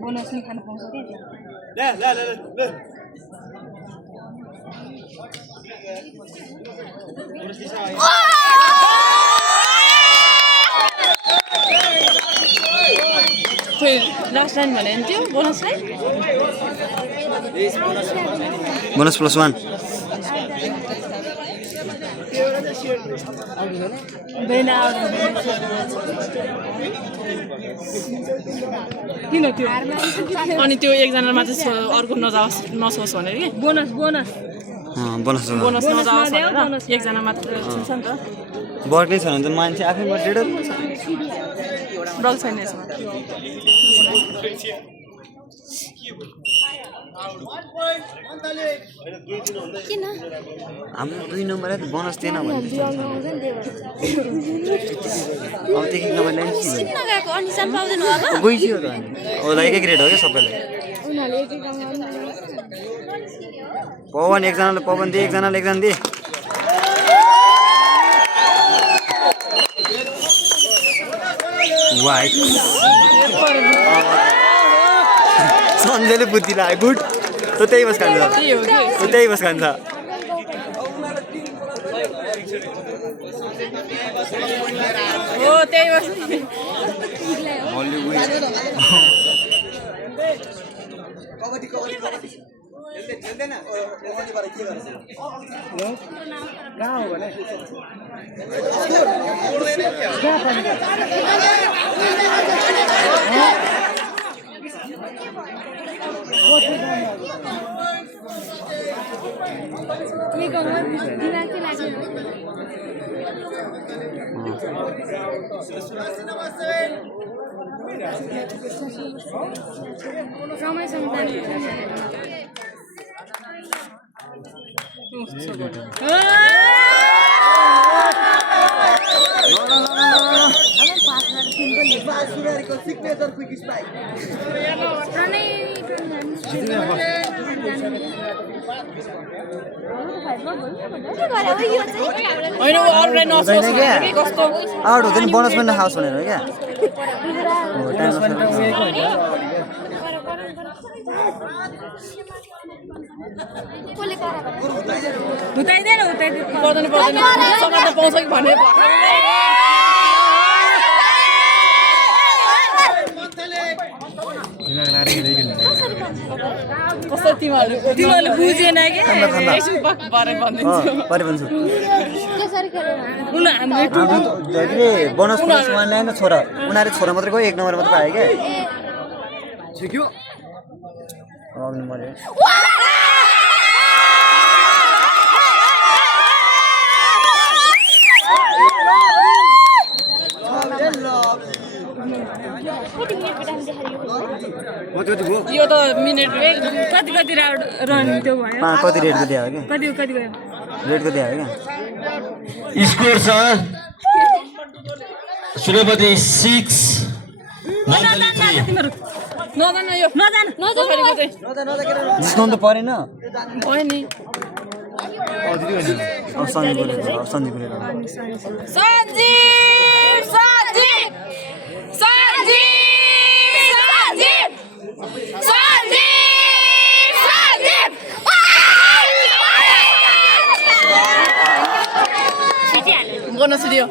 bonus नि खान पाउँछ के ले लास्ट लाइन भने नि त्यो बोनसलाई बोनस +1 किन त्यो अनि त्यो एकजना मात्र अर्को नजाओस् नसोस् भनेर के बोनस बोनस बोनस बोनस नजाओस् भनेर एकजना मात्र छ नि त बर्कै छ भने त मान्छे आफै बर्डेडर डल छैन यसमा किन हाम्रो 2 नम्बरले त बोनस दिएन भने अब त्यही नम्बरले नि सिन नगएको अनि जान पाउँदैन होला गइसियो त अनि ओला एक ग्रेड हो के सबैलाई उनीहरुले एक एक पवन एकजनाले पवन दे एकजनाले एकजना दे वाइट सन्जयले बुद्धि लाग्यो गुड त त्यही बस खान्छ त्यही बस खान्छ हो त्यही बस होइन अरूलाई नसोच के कस्तो आउट हुँदैन बोनस पनि नखाओस् भनेर हो क्या उताइदैन पर्दैन समाज पाउँछ कि भन्ने कस्तो तिमीहरूले बुझेन कि एकछिन बारे भनिदिन्छु परे भन्छु जहिले बोनस +1 ल्याएन छोरा उनीहरु छोरा मात्रै गयो 1 नम्बर मात्र पाए के छिक्यो आउनु मर्यो यो त मिनेट कति राउन्ड रन त्यो भयो कति रेटको दियो के कति गयो रेटको दियो के स्कोर छ सुरपति 6 नजान यो नजान जिस्काउनु त परेन भयो नि अब सन्जय बोलेको सन्जय बोलेको बोनस दियो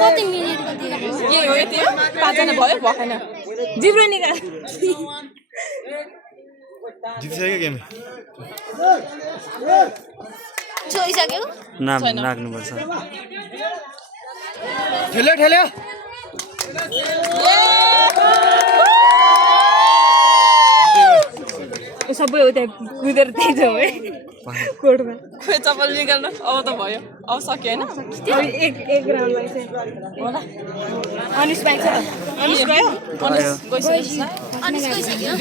कति मिनेट कति के हो यति हो 5 जना भयो भएन जिब्रो निकाल जितिसक्यो गेम छोइसक्यो नाम राख्नुपर्छ ठेल्यो सबै हो त्यहाँ कुदेर त्यही छ है कोर्टमा खोइ चप्पल निकाल्नु अब त भयो अब सक्यो होइन एक राउन्डमा होला अनिस भाइ छ अनिस गयो अनिस गइसक्यो अनिस गइसक्यो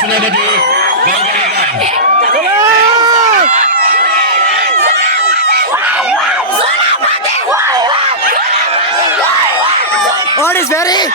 सुनाइदिनु अनिस भेरी